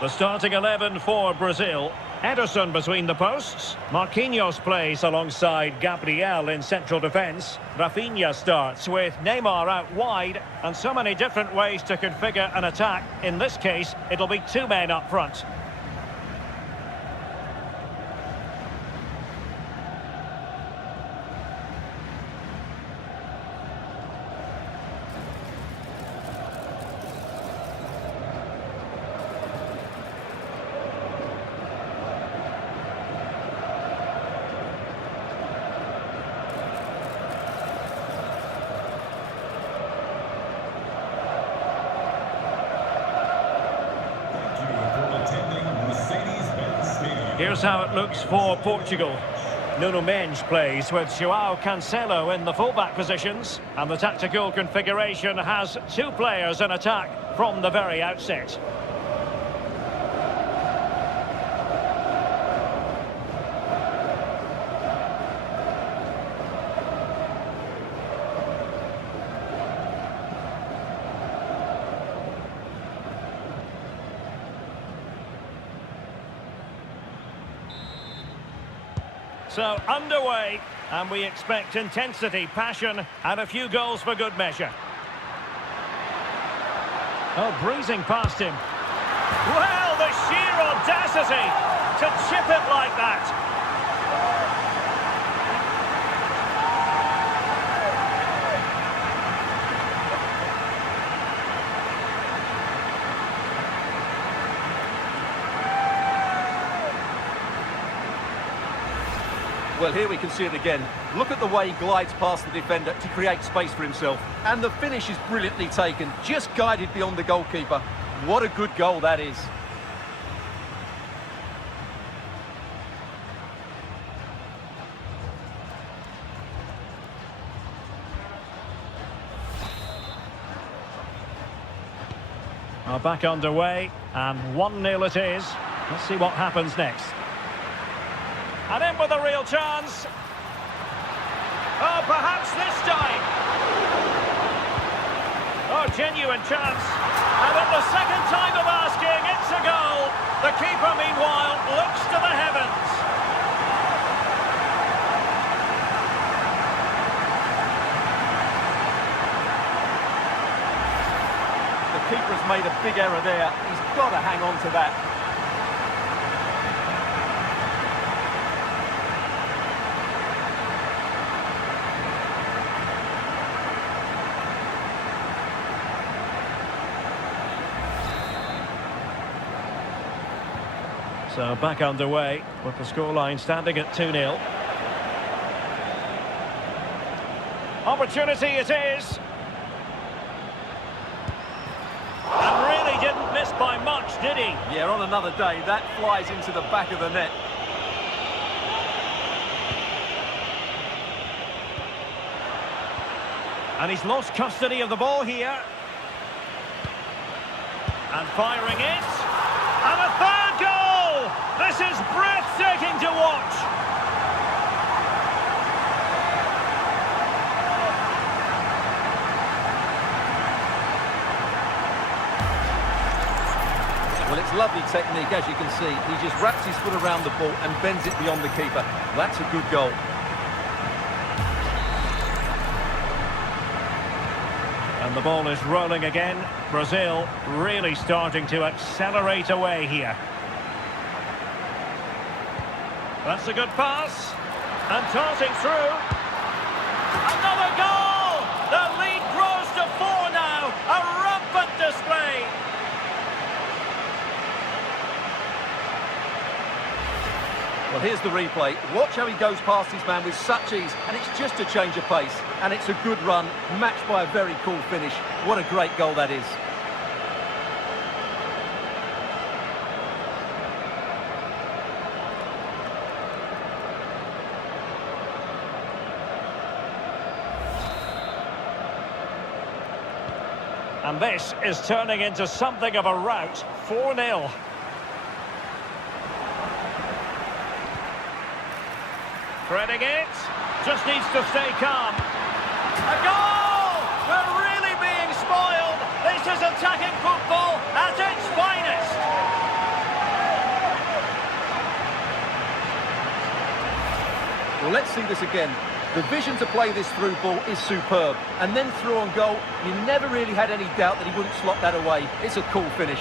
The starting 11 for Brazil. Ederson between the posts. Marquinhos plays alongside Gabriel in central defence. Rafinha starts with Neymar out wide. And so many different ways to configure an attack. In this case, it'll be two men up front. Here's how it looks for Portugal. Nuno Mendes plays with João Cancelo in the fullback positions. And the tactical configuration has two players in attack from the very outset. So, underway, and we expect intensity, passion, and a few goals for good measure. Oh, breezing past him. Well, the sheer audacity to chip it like that. Well, here we can see it again. Look at the way he glides past the defender to create space for himself. And the finish is brilliantly taken, just guided beyond the goalkeeper. What a good goal that is. Back underway, and 1-0 it is. Let's see what happens next. And in with a real chance. Oh, perhaps this time. Oh, genuine chance. And at the second time of asking, it's a goal. The keeper, meanwhile, looks to the heavens. The keeper's made a big error there. He's got to hang on to that. So back underway with the scoreline standing at 2-0. Opportunity it is. And really didn't miss by much, did he? Yeah, on another day, that flies into the back of the net. And he's lost custody of the ball here. And firing it. And a third goal! This is breathtaking to watch. Well, it's lovely technique, as you can see. He just wraps his foot around the ball and bends it beyond the keeper. That's a good goal. And the ball is rolling again. Brazil really starting to accelerate away here. That's a good pass. And tossing through. Another goal! The lead grows to 4 now. A rampant display. Well, here's the replay. Watch how he goes past his man with such ease, and it's just a change of pace. And it's a good run, matched by a very cool finish. What a great goal that is. And this is turning into something of a rout. 4-0. Threading it. Just needs to stay calm. A goal! We're really being spoiled. This is attacking football at its finest. Well, let's see this again. The vision to play this through ball is superb. And then through on goal, you never really had any doubt that he wouldn't slot that away. It's a cool finish.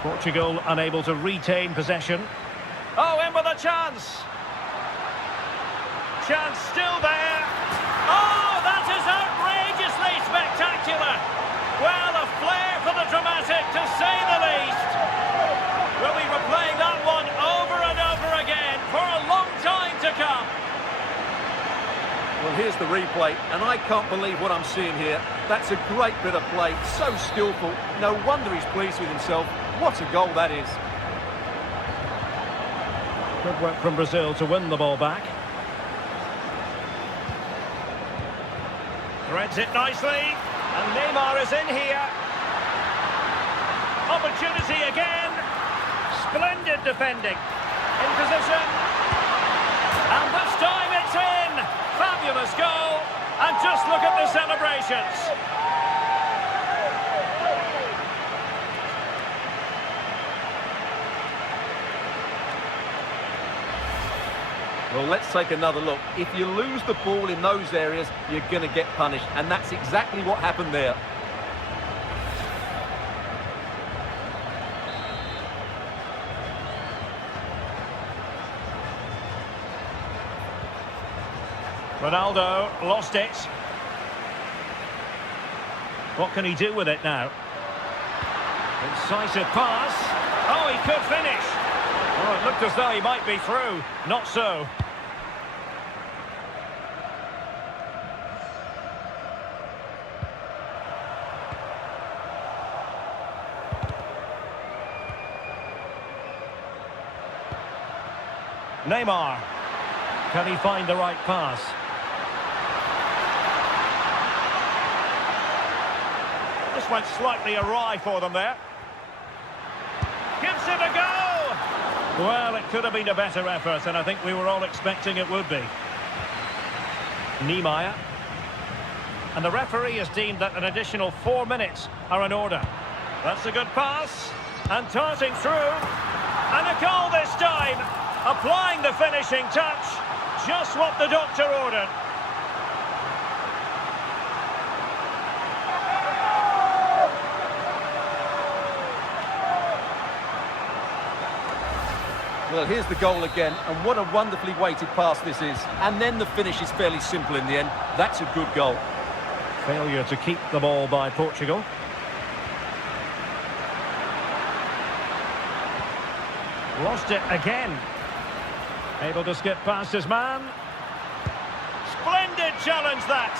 Portugal unable to retain possession. Oh, in with a chance. Chance still there. Oh, that is outrageously spectacular. Well, a flair for the dramatic, to say the least. We'll be replaying that one over and over again for a long time to come. Well, here's the replay, and I can't believe what I'm seeing here. That's a great bit of play, so skillful. No wonder he's pleased with himself. What a goal that is. Good work from Brazil to win the ball back. Threads it nicely, and Neymar is in here. Opportunity again. Splendid defending. In position. And this time it's in. Fabulous goal. And just look at the celebrations. Well, let's take another look. If you lose the ball in those areas, you're going to get punished. And that's exactly what happened there. Ronaldo lost it. What can he do with it now? Incisive pass. Oh, he could finish. Oh, it looked as though he might be through. Not so. Neymar. Can he find the right pass? This went slightly awry for them there. Gives it a go! Well, it could have been a better effort, and I think we were all expecting it would be. Neymar. And the referee has deemed that an additional 4 minutes are in order. That's a good pass. And darting through. And a goal this time. Applying the finishing touch. Just what the doctor ordered. Well, here's the goal again, and what a wonderfully weighted pass this is. And then the finish is fairly simple in the end. That's a good goal. Failure to keep the ball by Portugal. Lost it again. Able to skip past his man. Splendid challenge that.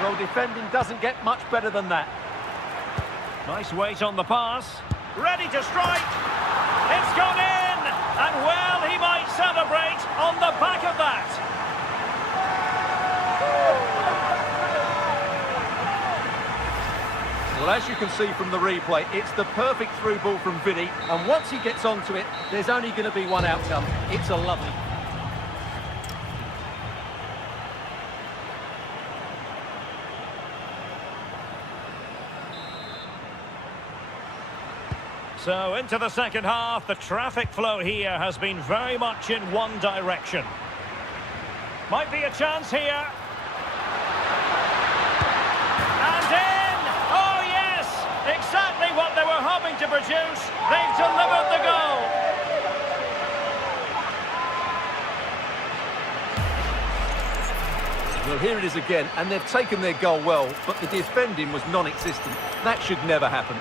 Well, defending doesn't get much better than that. Nice weight on the pass. Ready to strike. It's gone in. And well, he might celebrate on the back of that. Well, as you can see from the replay, it's the perfect through ball from Vidi, and once he gets onto it, there's only going to be one outcome. It's a lovely... So into the second half, the traffic flow here has been very much in one direction. Might be a chance here. And in! Oh yes! Exactly what they were hoping to produce. They've delivered the goal. Well, here it is again, and they've taken their goal well, but the defending was non-existent. That should never happen.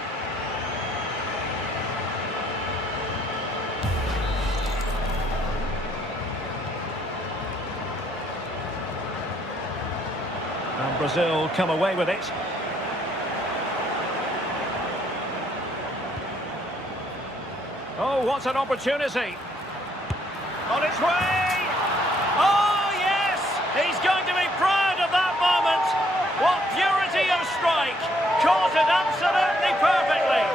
And Brazil come away with it. Oh, what an opportunity. On its way. Oh, yes. He's going to be proud of that moment. What purity of strike. Caught it absolutely perfectly.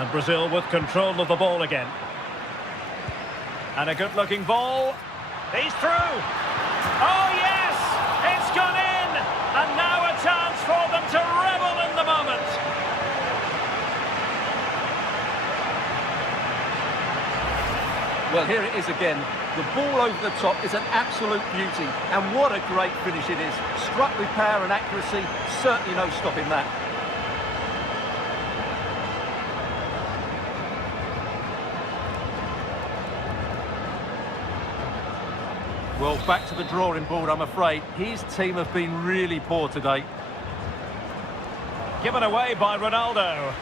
And Brazil with control of the ball again. And a good-looking ball. He's through. Oh, yes! It's gone in! And now a chance for them to revel in the moment. Well, here it is again. The ball over the top is an absolute beauty. And what a great finish it is. Struck with power and accuracy. Certainly no stopping that. Well, back to the drawing board, I'm afraid. His team have been really poor today. Given away by Ronaldo.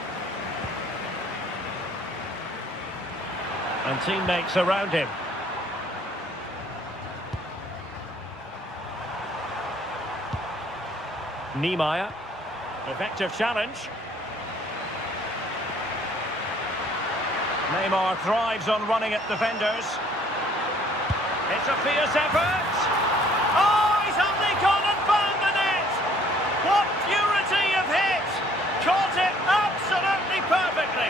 And teammates around him. Neymar. Effective challenge. Neymar thrives on running at defenders. It's a fierce effort. Oh, he's only gone and found the net. What purity of hit. Caught it absolutely perfectly.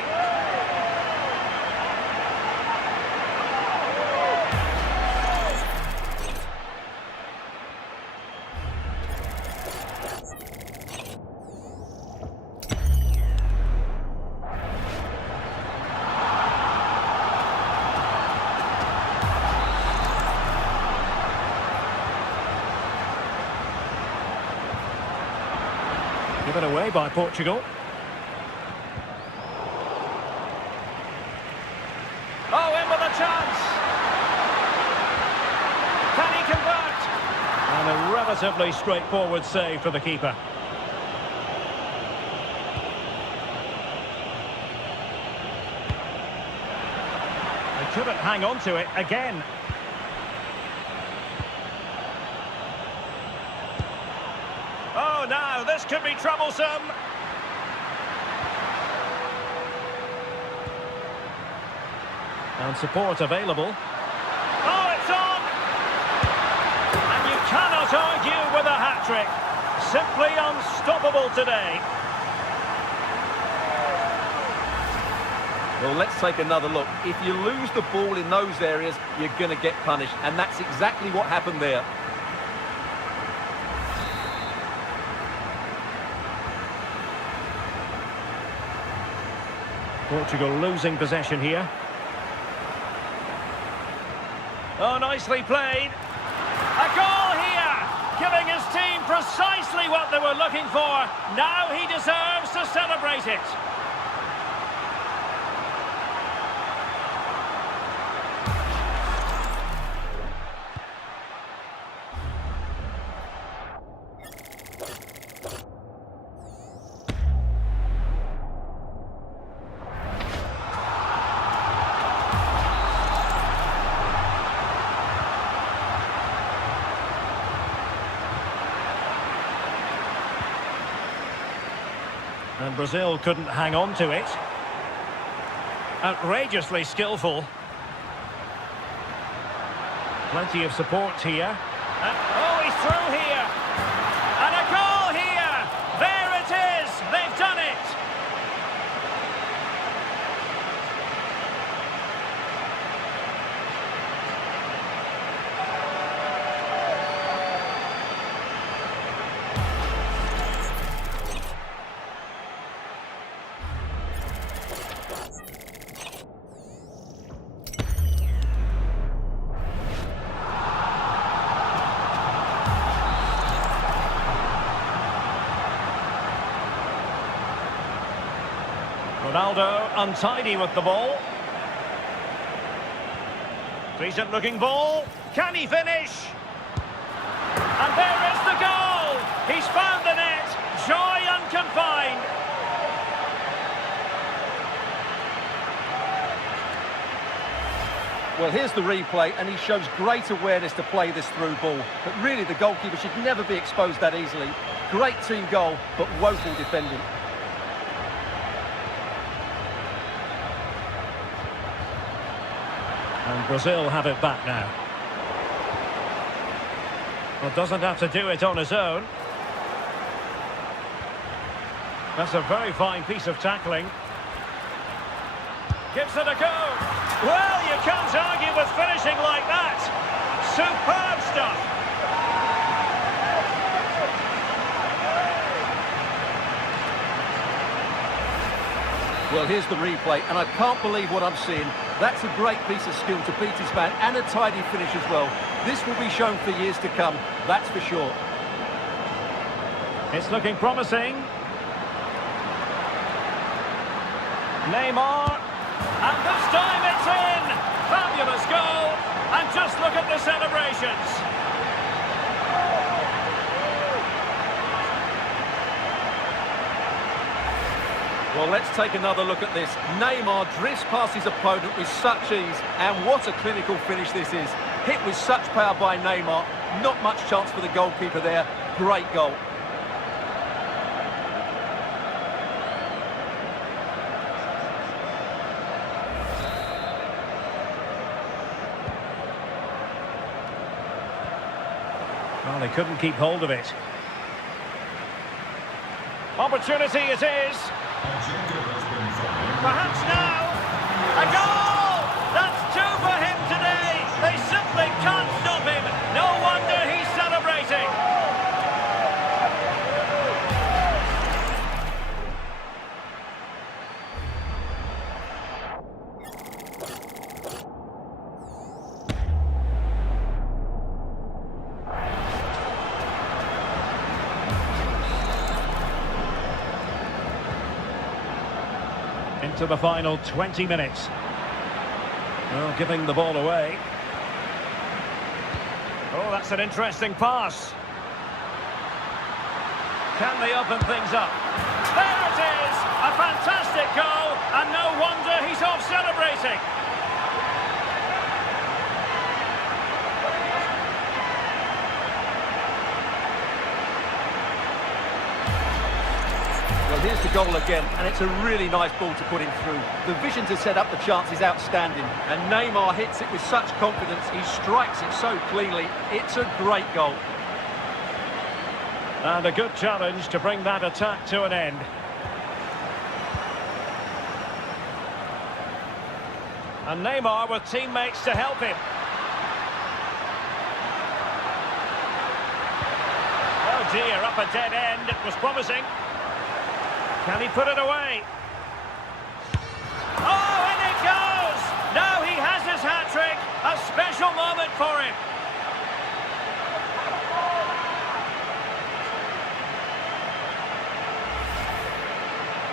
Given away by Portugal. Oh, in with a chance. Can he convert? And a relatively straightforward save for the keeper. They couldn't hang on to it again. Oh, now this could be troublesome. And support available. Oh, it's on! And you cannot argue with a hat-trick. Simply unstoppable today. Well, let's take another look. If you lose the ball in those areas, you're going to get punished. And that's exactly what happened there. Portugal losing possession here. Oh, nicely played. A goal here, giving his team precisely what they were looking for. Now he deserves to celebrate it. And Brazil couldn't hang on to it. Outrageously skillful. Plenty of support here. Oh, he's through here. And a goal here. There it is. They've done it. Ronaldo untidy with the ball. Decent looking ball. Can he finish? And there is the goal. He's found the net. Joy unconfined. Well, here's the replay, and he shows great awareness to play this through ball. But really, the goalkeeper should never be exposed that easily. Great team goal, but woeful defending. And Brazil have it back now. Well, doesn't have to do it on his own. That's a very fine piece of tackling. Gives it a go. Well, you can't argue with finishing like that. Superb stuff. Well, here's the replay, and I can't believe what I'm seeing. That's a great piece of skill to beat his man, and a tidy finish as well. This will be shown for years to come, that's for sure. It's looking promising. Neymar. And this time it's in! Fabulous goal! And just look at the celebrations. Well, let's take another look at this. Neymar drifts past his opponent with such ease, and what a clinical finish this is. Hit with such power by Neymar, not much chance for the goalkeeper there. Great goal. Well, they couldn't keep hold of it. Opportunity it is. Perhaps now. A goal! That's two for him today. They simply can't stop him. No wonder he's celebrating. Into the final 20 minutes. Well, giving the ball away. Oh, that's an interesting pass. Can they open things up? There it is! A fantastic goal, and no wonder he's off celebrating. Well, here's the goal again, and it's a really nice ball to put him through. The vision to set up the chance is outstanding, and Neymar hits it with such confidence. He strikes it so cleanly. It's a great goal. And a good challenge to bring that attack to an end. And Neymar with teammates to help him. Oh dear, up a dead end. It was promising. Can he put it away? Oh, and it goes! Now he has his hat-trick. A special moment for him.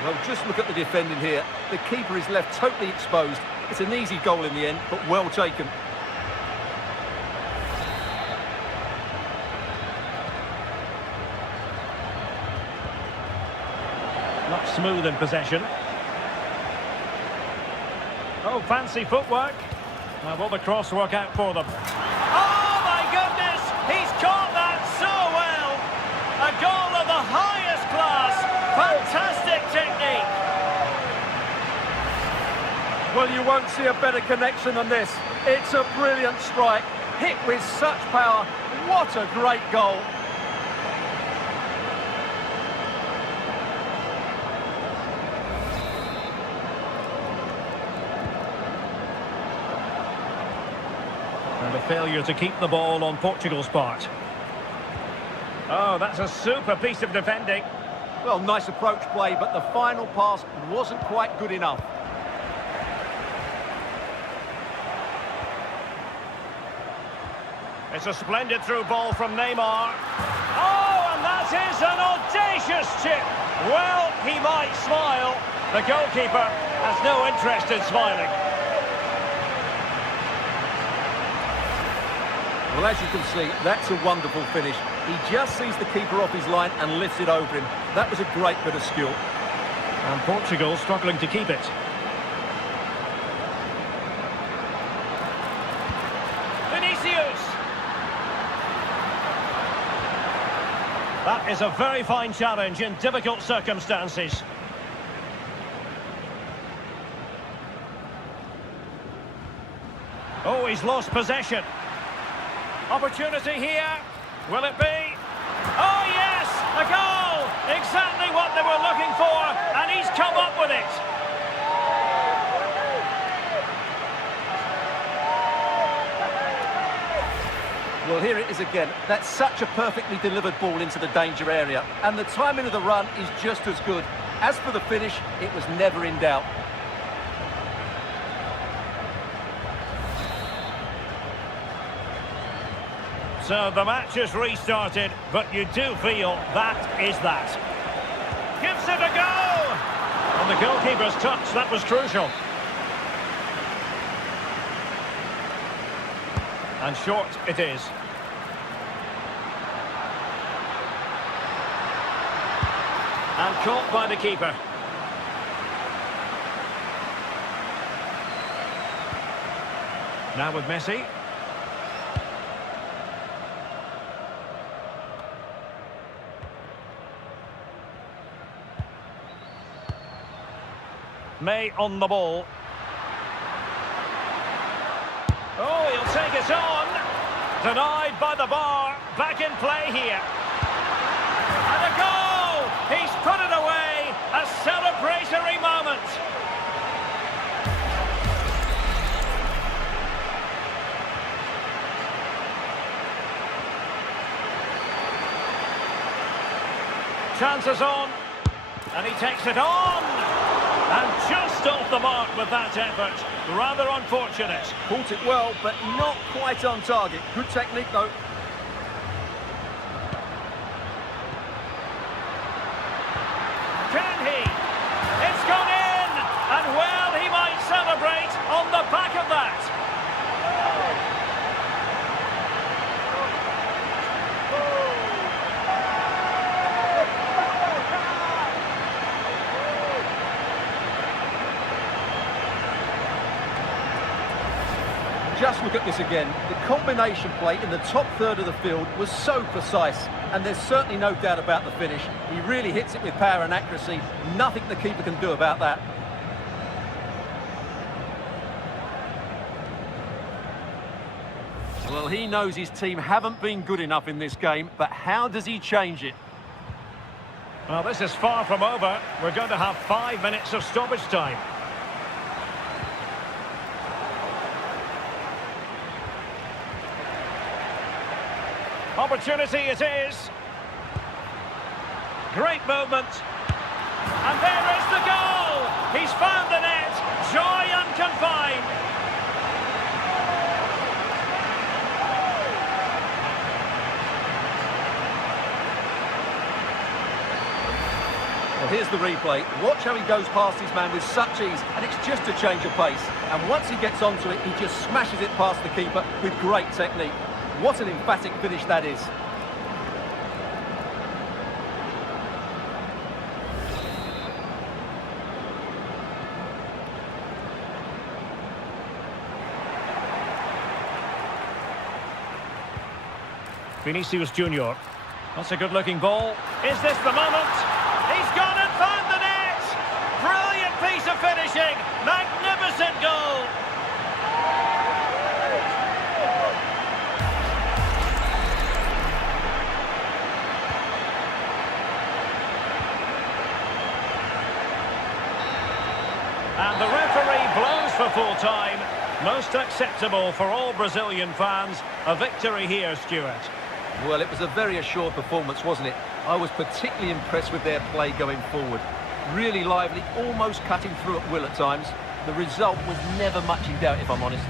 Well, just look at the defending here. The keeper is left totally exposed. It's an easy goal in the end, but well taken. Not smooth in possession. Oh, fancy footwork. Now, will the cross work out for them? Oh, my goodness! He's caught that so well! A goal of the highest class! Fantastic technique! Well, you won't see a better connection than this. It's a brilliant strike, hit with such power. What a great goal! And a failure to keep the ball on Portugal's part. Oh, that's a super piece of defending. Well, nice approach play, but the final pass wasn't quite good enough. It's a splendid through ball from Neymar. Oh, and that is an audacious chip. Well, he might smile. The goalkeeper has no interest in smiling. Well, as you can see, that's a wonderful finish. He just sees the keeper off his line and lifts it over him. That was a great bit of skill. And Portugal struggling to keep it. Vinicius! That is a very fine challenge in difficult circumstances. Oh, he's lost possession. Opportunity here. Will it be? Oh, yes! A goal! Exactly what they were looking for, and he's come up with it. Well, here it is again. That's such a perfectly delivered ball into the danger area. And the timing of the run is just as good. As for the finish, it was never in doubt. So the match is restarted, but you do feel that is that. Gives it a go! And the goalkeeper's touch, that was crucial. And short it is. And caught by the keeper. Now with Messi. May on the ball. Oh, he'll take it on. Denied by the bar. Back in play here. And a goal! He's put it away. A celebratory moment. Chances on. And he takes it on. And just off the mark with that effort. Rather unfortunate. Caught it well, but not quite on target. Good technique, though. Can he? It's gone in! And well, he might celebrate on the back of that. Just look at this again. The combination play in the top third of the field was so precise, and there's certainly no doubt about the finish. He really hits it with power and accuracy. Nothing the keeper can do about that. Well, he knows his team haven't been good enough in this game, but how does he change it? Well, this is far from over. We're going to have 5 minutes of stoppage time. Opportunity it is. Great movement. And there is the goal! He's found the net. Joy unconfined. Well, here's the replay. Watch how he goes past his man with such ease, and it's just a change of pace. And once he gets onto it, he just smashes it past the keeper with great technique. What an emphatic finish that is. Vinicius Junior. That's a good-looking ball. Is this the moment? He's gone and found the net! Brilliant piece of finishing! Magnificent goal! And the referee blows for full time. Most acceptable for all Brazilian fans. A victory here, Stuart. Well, it was a very assured performance, wasn't it? I was particularly impressed with their play going forward. Really lively, almost cutting through at will at times. The result was never much in doubt, if I'm honest.